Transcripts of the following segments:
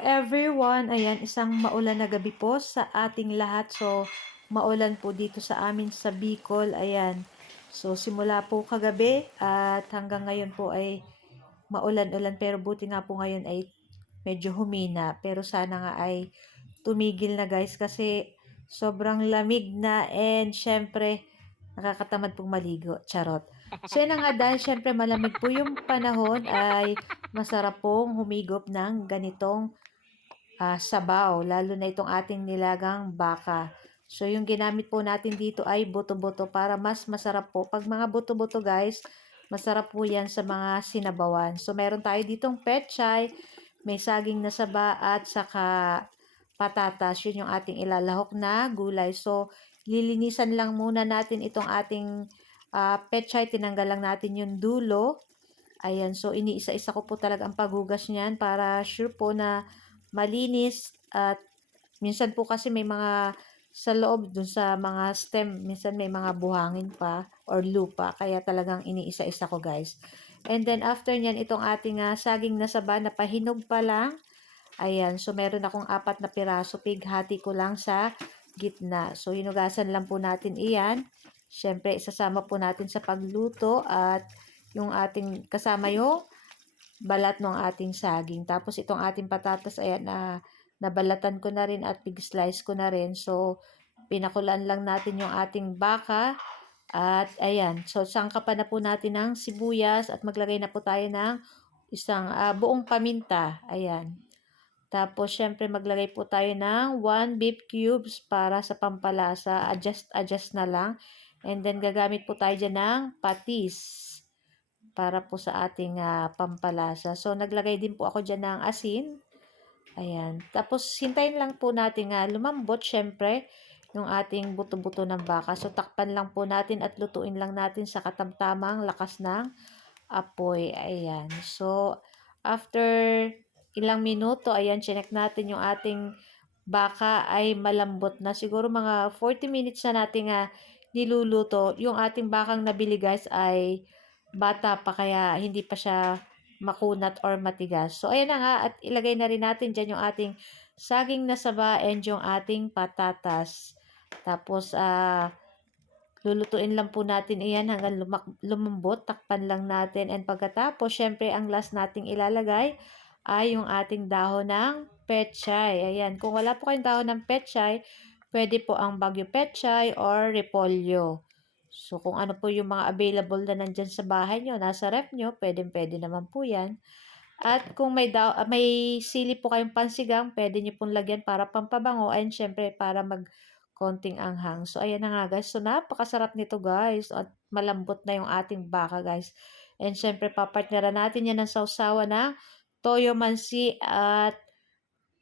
everyone, ayan, isang maulan na gabi po sa ating lahat. So, maulan po dito sa amin sa Bicol, ayan. So, simula po kagabi at hanggang ngayon po ay maulan-ulan. Pero buti nga po ngayon ay medyo humina. Pero sana nga ay tumigil na guys kasi sobrang lamig na and syempre nakakatamad pong maligo. Charot. So, yun na nga dahil syempre malamig po yung panahon ay masarap pong humigop ng ganitong sabaw, lalo na itong ating nilagang baka. So, yung ginamit po natin dito ay buto-buto para mas masarap po. Pag mga buto-buto guys, masarap po yan sa mga sinabawan. So, meron tayo ditong pechay, may saging na saba at saka patatas. Yun yung ating ilalahok na gulay. So, lilinisan lang muna natin itong ating pechay. Tinanggal lang natin yung dulo. Ayan, so iniisa-isa ko po talaga ang paghugas niyan para sure po na malinis at minsan po kasi may mga sa loob dun sa mga stem, minsan may mga buhangin pa or lupa kaya talagang iniisa-isa ko guys. And then after niyan itong ating saging na saba na pahinog pa lang. Ayan, so meron akong 4 na piraso, pighati ko lang sa gitna. So hinugasan lang po natin iyan. Syempre isasama po natin sa pagluto at yung ating kasama yung balat ng ating saging. Tapos itong ating patatas, ayan, nabalatan ko na rin at pig-slice ko na rin. So, pinakulaan lang natin yung ating baka. At ayan, so sangkapan na po natin ng sibuyas at maglagay na po tayo ng isang buong paminta. Ayan. Tapos, syempre maglagay po tayo ng 1 beef cubes para sa pampalasa. Adjust na lang. And then, gagamit po tayo dyan ng patis para po sa ating pampalasa. So, naglagay din po ako dyan ng asin. Ayan. Tapos, hintayin lang po natin lumambot, syempre, yung ating buto-buto ng baka. So, takpan lang po natin at lutuin lang natin sa katamtamang lakas ng apoy. Ayan. So, after ilang minuto, ayan, chinek natin yung ating baka ay malambot na. Siguro mga 40 minutes na natin niluluto. Yung ating bakang nabili guys ay bata pa kaya hindi pa siya makunat or matigas. So, ayan na nga at ilagay na rin natin dyan yung ating saging na saba and yung ating patatas. Tapos, lulutuin lang po natin iyan hanggang lumambot. Takpan lang natin and pagkatapos, syempre, ang last nating ilalagay ay yung ating dahon ng pechay. Ayan, kung wala po kayong dahon ng pechay, pwede po ang bagyo pechay or repolyo. So, kung ano po yung mga available na nandyan sa bahay nyo, nasa ref nyo, pwede naman po yan. At kung may sili po kayong pansigang, pwede nyo pong lagyan para pampabango and syempre para konting anghang. So, ayan na nga guys. So, napakasarap nito guys. At malambot na yung ating baka guys. And syempre, papartneran natin yan ng sausawa na toyo mansi at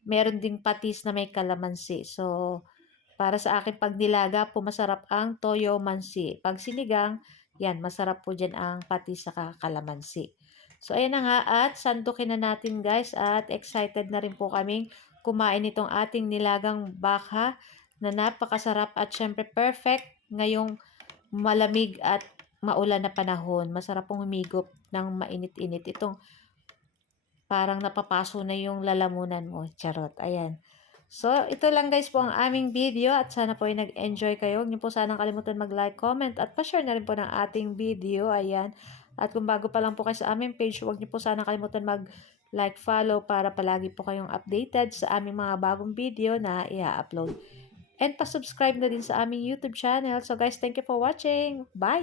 meron ding patis na may kalamansi. So, para sa akin, pag nilaga po, masarap ang toyo mansi. Pag sinigang, yan, masarap po dyan ang patis sa kalamansi. So, ayan na nga at sandukin na natin guys at excited na rin po kaming kumain itong ating nilagang baka na napakasarap at syempre perfect ngayong malamig at maulan na panahon. Masarap pong humigop ng mainit-init. Itong parang napapaso na yung lalamunan mo. Charot. Ayan. So, ito lang guys po ang aming video at sana po ay nag-enjoy kayo. Huwag niyo po sanang kalimutan mag-like, comment at pa-share na rin po ng ating video. Ayan. At kung bago pa lang po kayo sa aming page, huwag niyo po sanang kalimutan mag-like, follow para palagi po kayong updated sa aming mga bagong video na i-upload. And pa-subscribe na din sa aming YouTube channel. So guys, thank you for watching. Bye!